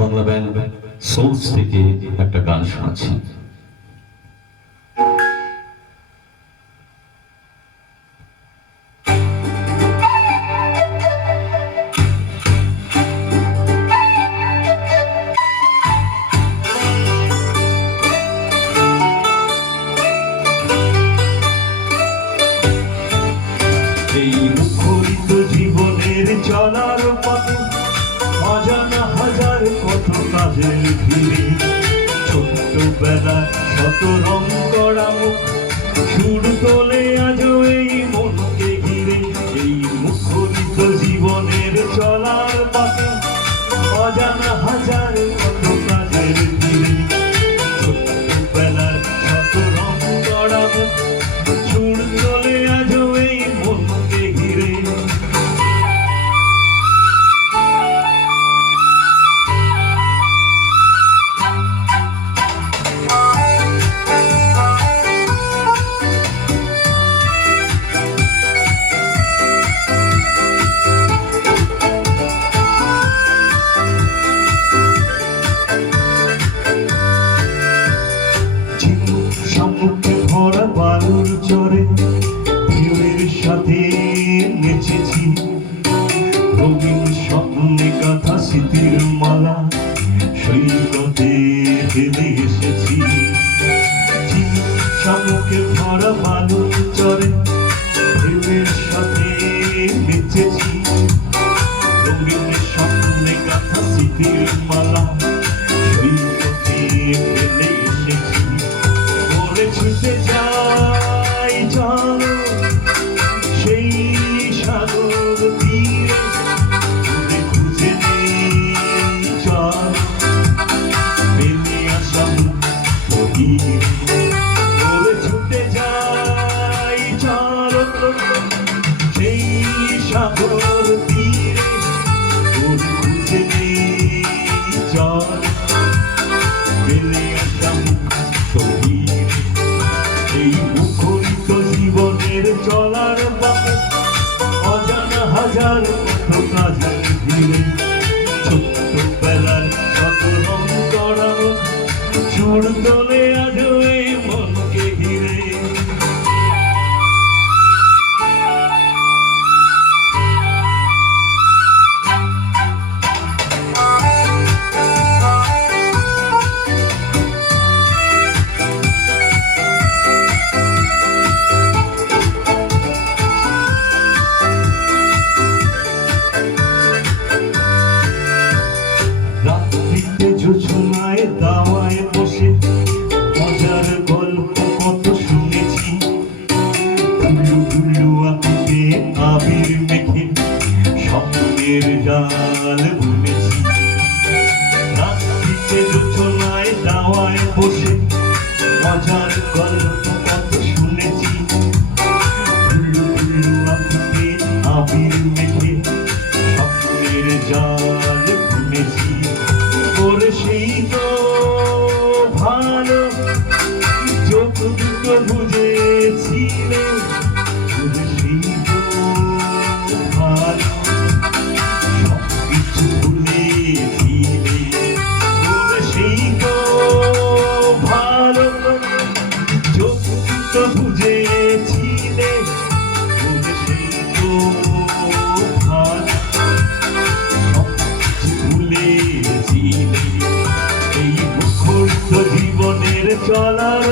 Bangla band sols থেকে একটা গান শোনাচ্ছি। এই মুখরিত জীবনের চলার পথে অজানা হাজার কত কাজের ভিড়ে, ছোট্টবেলা শত রং করা মুখ সুর তোলে আজও এই মনকে ঘিরে। এই মুখরিত জীবনের চলার পথে অজানা হাজার কত কাজের ভিড়ে, ছোট্টবেলার শত রং করা মুখ সুর তোলে আজও এই মনকে ঘিরে। সম্মুখে ভরা বালুর চরে ঢেউয়ের সাথে নেচেছি, রঙিন স্বপ্নে গাঁথা স্মৃতির মালা সৈকতে ফেলে এসেছি। সম্মুখে ভরা বালুর চরে ঢেউয়ের সাথে নেচেছি, রঙিন স্বপ্নে গাঁথা স্মৃতির মালা সৈকতে ফেলে এসেছি। ছুটে যাই চলো সেই সাগর তীরে, খুঁজে খুঁজে নেই চল ফেলে আসা গভীরে। ছুটে যাই চলো সেই সাগর তীরে, খুঁজে খুঁজে নেই চল ফেলে আসা গভীরে। এই মুখরিত জীবনের চলার পথে অজানা হাজার কত কাজের ভিড়ে, ছোট্টবেলার শত রং করা সুর তোলে আজও এই মনকে ঘিরে। জোছনায় দাওয়ায় বসে মজার গল্প কত শুনেছি, টুলু টুলু আঁকিতে আবির মেখে স্বপ্নের জাল বুনেছি। রাত্রিতে জোছনায় দাওয়ায় বসে মজার গল্প কত শুনেছি, টুলু টুলু আঁকিতে আবির মেখে স্বপ্নের জাল বুনেছি। সেই তো ভালো চোখ দুটো বুঝেছিলে, সেই তো ভালো সবকিছু ভুলেছিলে, সেই তো ভালো চোখ দুটো বুঝেছিলে, সেই তো ভালো সবকিছু ভুলেছিলে। এই মুখরিত জীবনের চলার